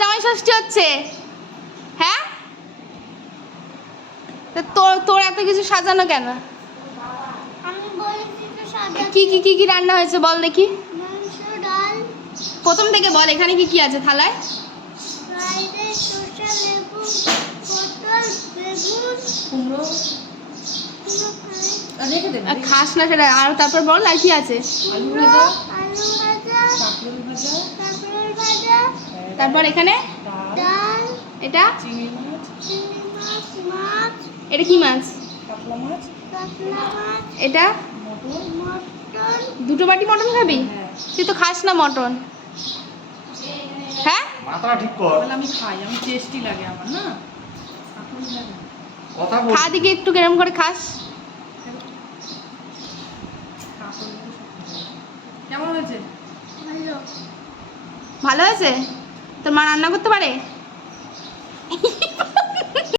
জামাই ষষ্ঠী হচ্ছে? হ্যাঁ, তোর তোর এত কিছু সাজানো কেন? আমি বলেছি তো সাদা কি রান্না হয়েছে বল দেখি। মাংস, ডাল, প্রথম থেকে বল, এখানে কি আছে থালায়? ফ্রাইড রাইস, শসা, লেবু, পটল, বেগুন, কুমড়ো রেখে দেবে। খাস না সেটা, আর তারপর বল আর কি আছে? আলু ভাজা, আলু ভাজা, কাঁকরোল ভাজা, কাঁকরোল ভাজা, তারপর এখানে ডাল, ডাল, এটা চিংড়ি মাছ, চিংড়ি মাছ, মাছ, এটা কি মাছ? কাতলা মাছ, কাতলা মাছ, এটা মটন। মটন। দুটো বাটি মটন খাবি? হ্যাঁ, তুই তো খাস না মটন। হ্যাঁ, মাথাটা ঠিক কর। তাহলে আমি খাই, আমি টেস্টি লাগে আমার না। কাঁকরোল ভাজা। কথা বল। খা দিকে একটু কেরম করে খাস। কাঁকরোল ভাজা সব খাই। কেমন হয়েছে? ভালো। ভালো হয়েছে? তোর মা রান্না করতে পারে?